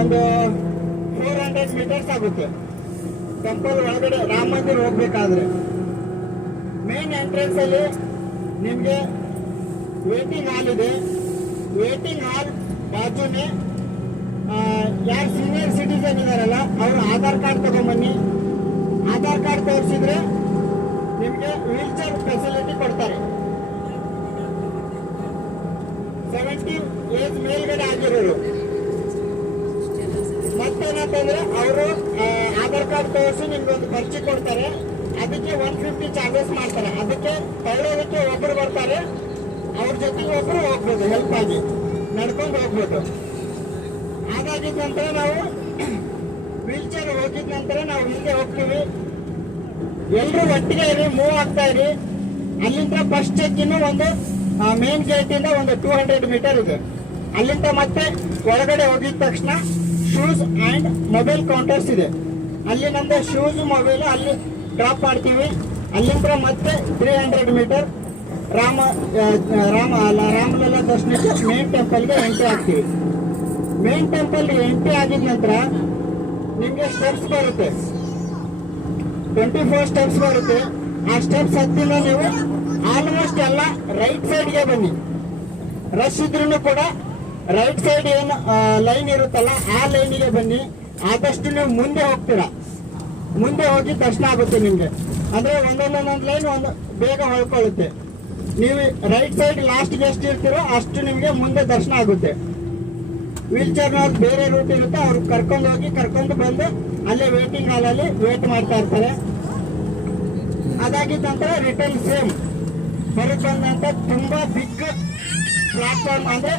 ಒಂದು 400 ಮೀಟರ್ಸ್ ಆಗುತ್ತೆ ಟೆಂಪಲ್ ಒಳಗಡೆ ರಾಮ ಮಂದಿರ ಹೋಗ್ಬೇಕಾದ್ರೆ. ಮೇನ್ ಎಂಟ್ರೆನ್ಸ್ ಅಲ್ಲಿ ನಿಮಗೆ ವೇಟಿಂಗ್ ಹಾಲ್ ಇದೆ. ವೇಟಿಂಗ್ ಹಾಲ್ ಬಾಜುನೇ ಯಾರು ಸೀನಿಯರ್ ಸಿಟಿಸನ್ ಇದಾರಲ್ಲ ಅವರು ಆಧಾರ್ ಕಾರ್ಡ್ ತಗೊಂಬನ್ನಿ. ಆಧಾರ್ ಕಾರ್ಡ್ ತೋರಿಸಿದ್ರೆ ನಿಮಗೆ ವೀಲ್ ಚೇರ್ ಫೆಸಿಲಿಟಿ ಕೊಡ್ತಾರೆ. 70 ಏಜ್ ಮೇಲ್ಗಡೆ ಆಗಿರೋರು. ಮತ್ತೇನಂತಂದ್ರೆ ಅವರು ಆಧಾರ್ ಕಾರ್ಡ್ ತೋರಿಸಿ ನಿಮ್ಗೊಂದು ಪರ್ಚಿ ಕೊಡ್ತಾರೆ. ಅದಕ್ಕೆ 150 ಚಾರ್ಜಸ್ ಮಾಡ್ತಾರೆ. ಅದಕ್ಕೆ ತಗೊಳ್ಳೋದಕ್ಕೆ ಒಬ್ಬರು ಬರ್ತಾರೆ, ಅವ್ರ ಜೊತೆಗೆ ಒಬ್ಬರು ಹೋಗ್ಬೋದು, ಹೆಲ್ಪ್ ಆಗಿ ನಡ್ಕೊಂಡು ಹೋಗ್ಬೋದು. ಹಾಗಾಗಿದ ನಂತರ ನಾವು ವೀಲ್ ಚೇರ್ ಹೋಗಿದ ನಂತರ ನಾವು ಹಿಂದೆ ಹೋಗ್ತೀವಿ. ಎಲ್ಲರೂ ಒಟ್ಟಿಗೆ ಇರಿ, ಮೂವ್ ಆಗ್ತಾ ಇರಿ. ಅಲ್ಲಿಂದ ಫಸ್ಟ್ ಚೆಕ್ ಇನ್ನು ಒಂದು ಮೇನ್ ಗೇಟ್ ಇಂದ ಒಂದು 200 ಮೀಟರ್ ಇದೆ. ಅಲ್ಲಿಂದ ಮತ್ತೆ ಒಳಗಡೆ ಹೋಗಿದ ತಕ್ಷಣ ಶೂಸ್ ಅಂಡ್ ಮೊಬೈಲ್ ಕೌಂಟರ್ಸ್ ಇದೆ. ಅಲ್ಲಿ ನಮ್ದು ಶೂಸ್ ಮೊಬೈಲ್ ಅಲ್ಲಿ ಡ್ರಾಪ್ ಮಾಡ್ತೀವಿ. ಅಲ್ಲಿಂದ ಮತ್ತೆ 300 ಮೀಟರ್ ರಾಮಲಲ್ಲ ದರ್ಶನಕ್ಕೆ ಮೇನ್ ಟೆಂಪಲ್ಗೆ ಎಂಟ್ರಿ ಆಗ್ತೀವಿ. ಮೇನ್ ಟೆಂಪಲ್ ಎಂಟ್ರಿ ಆಗಿದ ನಂತರ ನಿಮಗೆ ಸ್ಟೆಪ್ಸ್ ಬರುತ್ತೆ, 24 ಸ್ಟೆಪ್ಸ್ ಬರುತ್ತೆ. ಆ ಸ್ಟೆಪ್ಸ್ ಹತ್ತಿನ ನೀವು ಆಲ್ಮೋಸ್ಟ್ ಎಲ್ಲ ರೈಟ್ ಸೈಡ್ಗೆ ಬನ್ನಿ. ರಶ್ ಇದ್ರೂ ಕೂಡ ರೈಟ್ ಸೈಡ್ ಏನು ಲೈನ್ ಇರುತ್ತಲ್ಲ ಆ ಲೈನಿಗೆ ಬನ್ನಿ. ಆದಷ್ಟು ನೀವು ಮುಂದೆ ಹೋಗ್ತೀರಾ, ಮುಂದೆ ಹೋಗಿ ದರ್ಶನ ಆಗುತ್ತೆ ನಿಮಗೆ. ಅಂದ್ರೆ ಒಂದೊಂದೊಂದೊಂದು ಲೈನ್ ಒಂದು ಬೇಗ ಹೊಳ್ಕೊಳ್ಳುತ್ತೆ. ನೀವು ರೈಟ್ ಸೈಡ್ ಲಾಸ್ಟ್ಗೆ ಎಷ್ಟು ಇರ್ತೀರೋ ಅಷ್ಟು ನಿಮಗೆ ಮುಂದೆ ದರ್ಶನ ಆಗುತ್ತೆ. ವೀಲ್ ಚೇರ್ನವ್ರು ಬೇರೆ ರೂಟ್ ಇರುತ್ತೆ, ಅವ್ರು ಕರ್ಕೊಂಡು ಹೋಗಿ ಕರ್ಕೊಂಡು ಬಂದು ಅಲ್ಲೇ ವೇಟಿಂಗ್ ಹಾಲಲ್ಲಿ ವೇಟ್ ಮಾಡ್ತಾ ಇರ್ತಾರೆ. ಅದಾಗಿದ್ದ ನಂತರ ರಿಟರ್ನ್ ಸೇಮ್ ಹೊರಗೆ ಬಂದಂತ ತುಂಬಾ ಬಿಗ್ ಪ್ಲಾಟ್ಫಾರ್ಮ್. ಅಂದ್ರೆ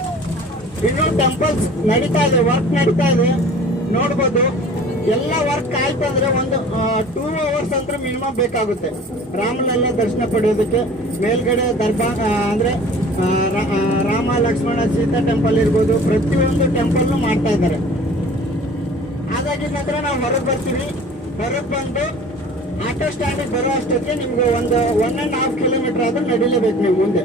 ಇನ್ನೂ ಟೆಂಪಲ್ಸ್ ನಡೀತಾ ಇದೆ, ವರ್ಕ್ ನಡೀತಾ ಇದೆ ನೋಡ್ಬೋದು. ಎಲ್ಲ ವರ್ಕ್ ಆಯ್ತು ಅಂದ್ರೆ ಒಂದು 2 ಅವರ್ಸ್ ಅಂತ ಮಿನಿಮಮ್ ಬೇಕಾಗುತ್ತೆ ರಾಮಲಲ್ಲ ದರ್ಶನ ಪಡೆಯೋದಕ್ಕೆ. ಮೇಲ್ಗಡೆ ದರ್ಬಾರ್ ಅಂದ್ರೆ ರಾಮ ಲಕ್ಷ್ಮಣ ಸೀತಾ ಟೆಂಪಲ್ ಇರ್ಬೋದು, ಪ್ರತಿಯೊಂದು ಟೆಂಪಲ್ ಮಾಡ್ತಾ ಇದ್ದಾರೆ. ಅದಾಗಿದ ನಂತರ ನಾವು ಹೊರಗೆ ಬರ್ತೀವಿ. ಹೊರಗೆ ಬಂದು ಆಟೋ ಸ್ಟ್ಯಾಂಡಿಗೆ ಬರೋ ಅಷ್ಟೊತ್ತಿಗೆ ನಿಮ್ಗೆ ಒಂದು 1.5 ಕಿಲೋಮೀಟರ್ ಆದ್ರೂ ನಡೀಲೇಬೇಕು ನೀವು ಮುಂದೆ.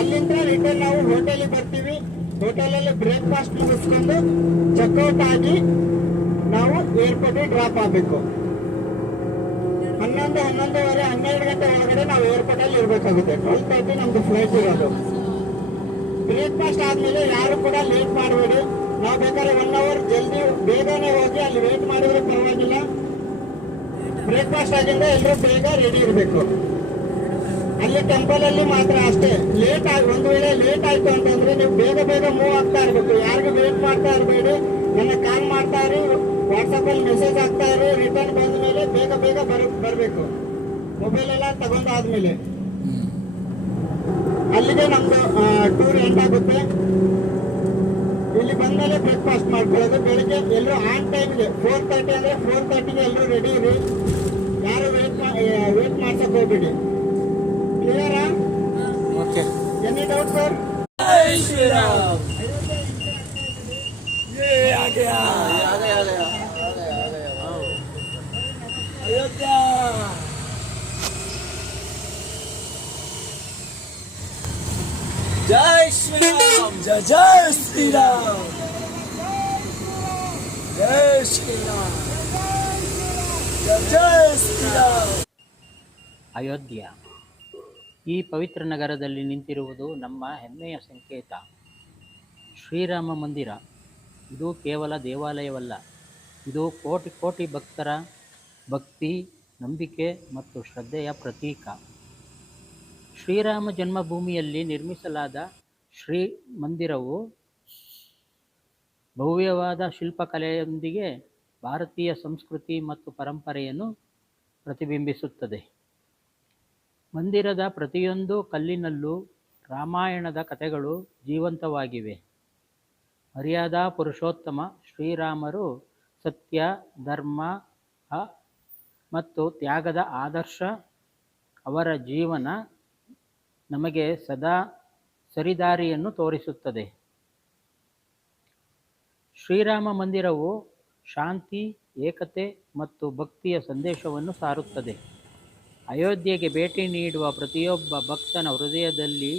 ಅಲ್ಲಿಂದ ರಿಟರ್ನ್ ನಾವು ಹೋಟೆಲಿಗೆ ಬರ್ತೀವಿ. ಹೋಟೆಲಲ್ಲಿ ಬ್ರೇಕ್ಫಾಸ್ಟ್ ಮುಗಿಸ್ಕೊಂಡು ಚೆಕ್ಔಟ್ ಆಗಿ ನಾವು ಏರ್ಪೋರ್ಟಿಗೆ ಡ್ರಾಪ್ ಆಗಬೇಕು. 11, 11:30, 12 ಗಂಟೆ ಒಳಗಡೆ ನಾವು ಏರ್ಪೋರ್ಟ್ ಅಲ್ಲಿ ಇರಬೇಕಾಗುತ್ತೆ. 12:30 ನಮ್ದು ಫ್ಲೈಟ್ ಇರೋದು. ಬ್ರೇಕ್ಫಾಸ್ಟ್ ಆದ್ಮೇಲೆ ಯಾರು ಕೂಡ ಲೇಟ್ ಮಾಡಬೇಡಿ. ನಾವು ಬೇಕಾದ್ರೆ 1 ಅವರ್ ಜಲ್ದಿ ಬೇಗನೆ ಹೋಗಿ ಅಲ್ಲಿ ವೇಟ್ ಮಾಡಿದ್ರೆ ಪರವಾಗಿಲ್ಲ. ಬ್ರೇಕ್ಫಾಸ್ಟ್ ಆಗಿಂದ ಎಲ್ಲರೂ ಬೇಗ ರೆಡಿ ಇರಬೇಕು. ಅಲ್ಲಿ ಟೆಂಪಲ್ ಅಲ್ಲಿ ಮಾತ್ರ ಅಷ್ಟೇ ಲೇಟ್ ಆಗಿ, ಒಂದು ವೇಳೆ ಲೇಟ್ ಆಯ್ತು ಅಂತಂದ್ರೆ ನೀವು ಬೇಗ ಬೇಗ ಮೂವ್ ಆಗ್ತಾ ಇರ್ಬೇಕು. ಯಾರಿಗೂ ವೇಟ್ ಮಾಡ್ತಾ ಇರಬೇಡಿ. ನನಗೆ ಕಾಲ್ ಮಾಡ್ತಾ ಇರಿ, ವಾಟ್ಸಪ್ ಅಲ್ಲಿ ಮೆಸೇಜ್ ಆಗ್ತಾ ಇರಿ. ರಿಟರ್ನ್ ಬಂದ ಮೇಲೆ ಬೇಗ ಬೇಗ ಬರಬೇಕು. ಮೊಬೈಲ್ ಎಲ್ಲ ತಗೊಂಡಾದ್ಮೇಲೆ ಅಲ್ಲಿಗೆ ನಮ್ದು ಟೂರ್ ಎಂಡ್ ಆಗುತ್ತೆ. ಇಲ್ಲಿ ಬಂದ್ಮೇಲೆ ಬ್ರೇಕ್ಫಾಸ್ಟ್ ಮಾಡ್ಕೊಳ್ಳೋದು. ಬೆಳಿಗ್ಗೆ ಎಲ್ಲರೂ ಆನ್ ಟೈಮ್ಗೆ 4:30 ಅಂದ್ರೆ 4:30ಗೆ ಎಲ್ಲರೂ ರೆಡಿ ಇರಿ. ಯಾರು ವೇಟ್ ಮಾಡ್ಸಕ್ ಹೋಗ್ಬೇಡಿ. ಕ್ಲಿಯರಾ? ಓಕೆ. Any doubt sir? जय श्री राम। ये आ गया अयोध्या। जय श्री राम, जय जय श्री राम, जय श्री राम, जय जय श्री राम। ಅಯೋಧ್ಯ ಈ ಪವಿತ್ರ ನಗರದಲ್ಲಿ ನಿಂತಿರುವುದು ನಮ್ಮ ಹೆಮ್ಮೆಯ ಸಂಕೇತ ಶ್ರೀರಾಮ ಮಂದಿರ. ಇದು ಕೇವಲ ದೇವಾಲಯವಲ್ಲ, ಇದು ಕೋಟಿ ಕೋಟಿ ಭಕ್ತರ ಭಕ್ತಿ, ನಂಬಿಕೆ ಮತ್ತು ಶ್ರದ್ಧೆಯ ಪ್ರತೀಕ. ಶ್ರೀರಾಮ ಜನ್ಮಭೂಮಿಯಲ್ಲಿ ನಿರ್ಮಿಸಲಾದ ಶ್ರೀ ಮಂದಿರವು ಭವ್ಯವಾದ ಶಿಲ್ಪಕಲೆಯೊಂದಿಗೆ ಭಾರತೀಯ ಸಂಸ್ಕೃತಿ ಮತ್ತು ಪರಂಪರೆಯನ್ನು ಪ್ರತಿಬಿಂಬಿಸುತ್ತದೆ. ಮಂದಿರದ ಪ್ರತಿಯೊಂದು ಕಲ್ಲಿನಲ್ಲೂ ರಾಮಾಯಣದ ಕಥೆಗಳು ಜೀವಂತವಾಗಿವೆ. ಮರ್ಯಾದಾ ಪುರುಷೋತ್ತಮ ಶ್ರೀರಾಮರು ಸತ್ಯ, ಧರ್ಮ ಮತ್ತು ತ್ಯಾಗದ ಆದರ್ಶ. ಅವರ ಜೀವನ ನಮಗೆ ಸದಾ ಸರಿದಾರಿಯನ್ನು ತೋರಿಸುತ್ತದೆ. ಶ್ರೀರಾಮ ಮಂದಿರವು ಶಾಂತಿ, ಏಕತೆ ಮತ್ತು ಭಕ್ತಿಯ ಸಂದೇಶವನ್ನು ಸಾರುತ್ತದೆ. ಅಯೋಧ್ಯೆಗೆ ಭೇಟಿ ನೀಡುವ ಪ್ರತಿಯೊಬ್ಬ ಭಕ್ತನ ಹೃದಯದಲ್ಲಿ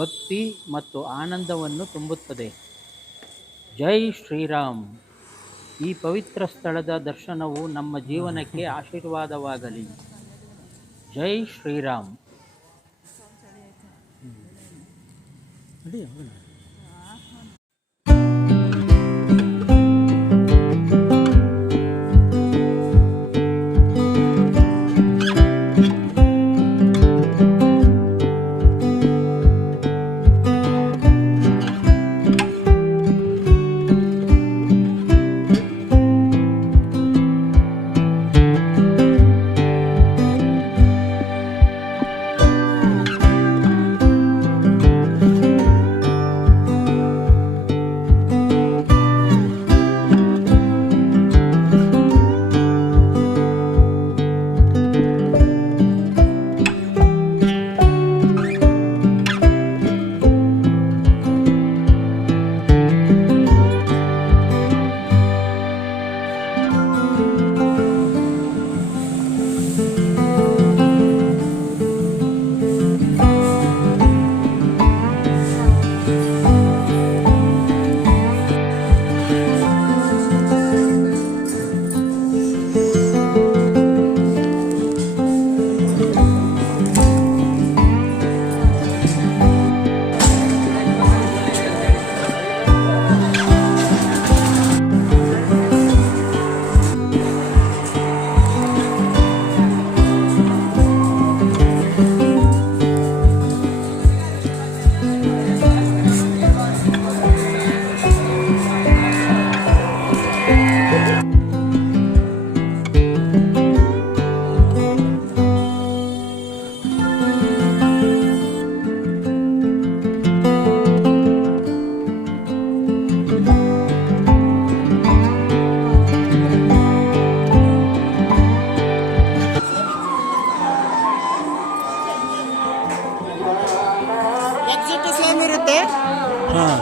ಭಕ್ತಿ ಮತ್ತು ಆನಂದವನ್ನು ತುಂಬುತ್ತದೆ. ಜೈ ಶ್ರೀರಾಮ್. ಈ ಪವಿತ್ರ ಸ್ಥಳದ ದರ್ಶನವು ನಮ್ಮ ಜೀವನಕ್ಕೆ ಆಶೀರ್ವಾದವಾಗಲಿ. ಜೈ ಶ್ರೀರಾಮ್. ಎಕ್ಸಿಟ್ ಸೇಮ್ ಇರುತ್ತೆ. ಹಾಂ.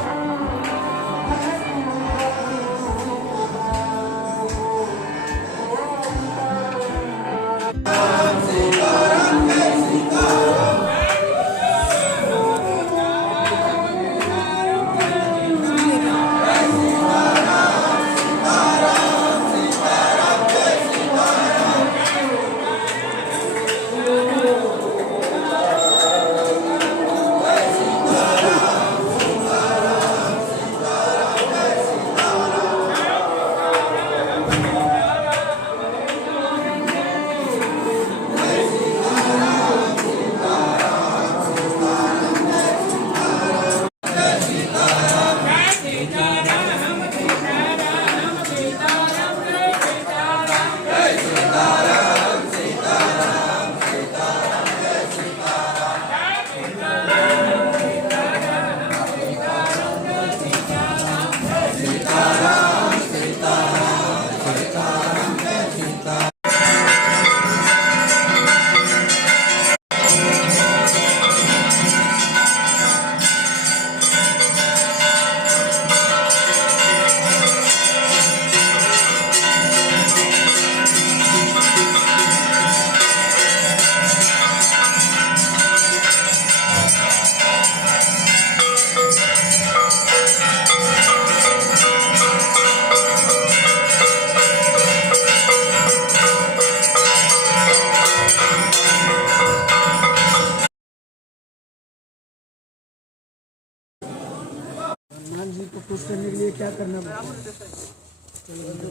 हनुमान जी को खुश करने के लिए क्या करना पड़ता है?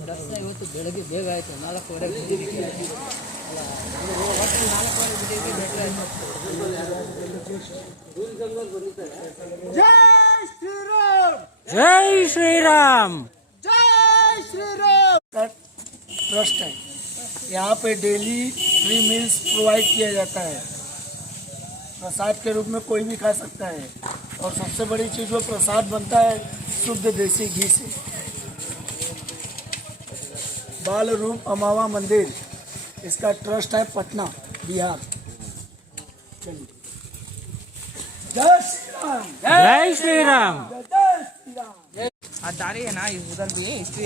ದರ್ಶನ ಇವತ್ತು ಬೆಳಗ್ಗೆ ಬೇಗ ಆಯಿತು, 4:15 ಬಿಟ್ಟಿದ್ದಕ್ಕೆ ಬೆಟ್ರ್ ಆಯಿತು. ಜೈ ಶ್ರೀರಾಮ್. ಜೈ ಶ್ರೀರಾಮ್. ಜೈ ಶ್ರೀರಾಮ್. ट्रस्ट है, यहाँ पे डेली फ्री मील्स प्रोवाइड किया जाता है। प्रसाद के रूप में कोई भी खा सकता है और सबसे बड़ी चीज़ वो प्रसाद बनता है शुद्ध देसी घी से। बाल रूप अमावा मंदिर, इसका ट्रस्ट है पटना, बिहार। चलिए, जय श्री राम। जय श्रीराम. जय श्री राम। ಆ ದಾರಿ ಏನಾ ಉಧರ್ भी हिस्ट्री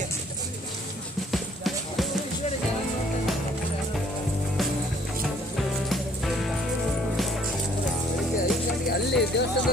ಅಲ್ಲಿ ದೇವಸ್ಥಾನ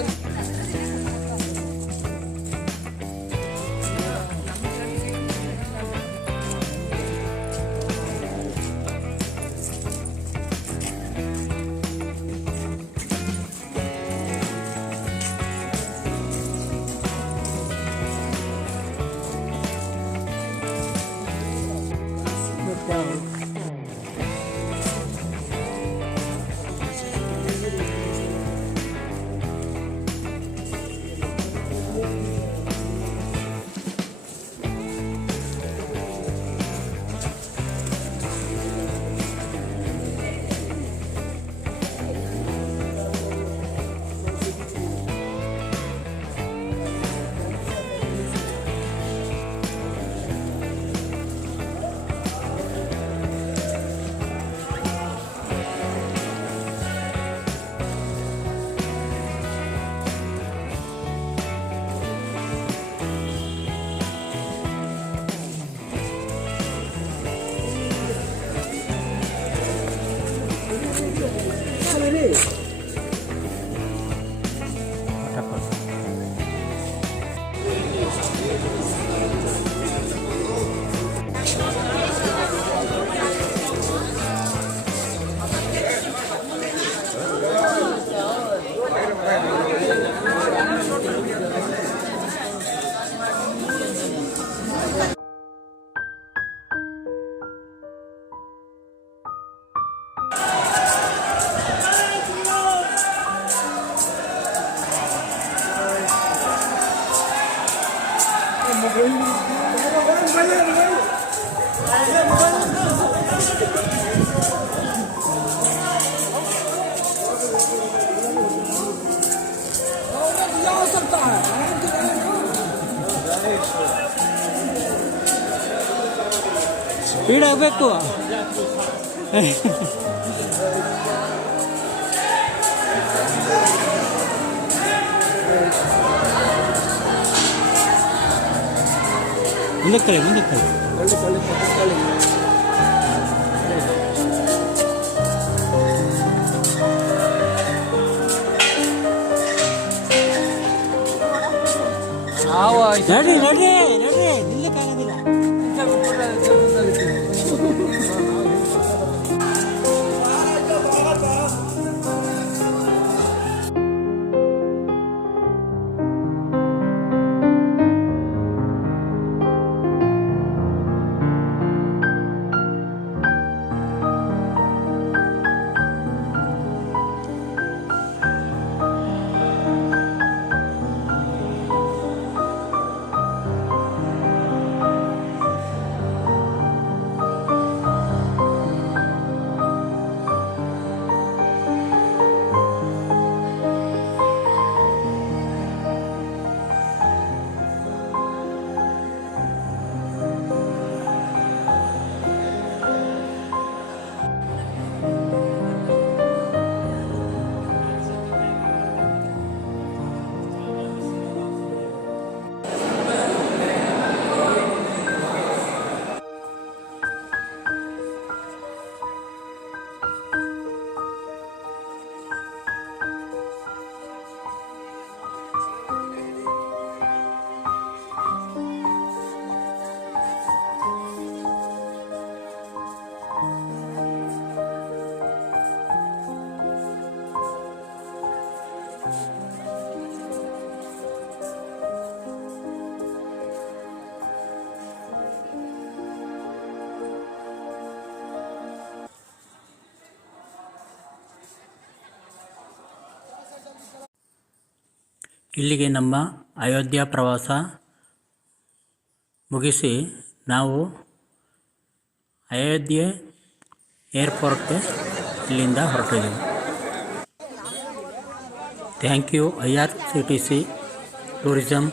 ಸ್ಪೀಡ್ ಆಗಬೇಕು. ಮುಂದಕ್ಕೆ ಮುಂದಕ್ಕೆ ನಡ್ರಿ ನಡ್ರಿ ನಡ್ರಿ ನಿಲ್ಲಕ್ಕಾಗೋದಿಲ್ಲ. ಇಲ್ಲಿಗೆ ನಮ್ಮ ಅಯೋಧ್ಯ ಪ್ರವಾಸ ಮುಗಿಸಿ ನಾವು ಅಯೋಧ್ಯೆ ಏರ್ಪೋರ್ಟ್ಗೆ ಇಲ್ಲಿಂದ ಹೊರಟಿದ್ದೀವಿ. Thank you IRCTC tourism.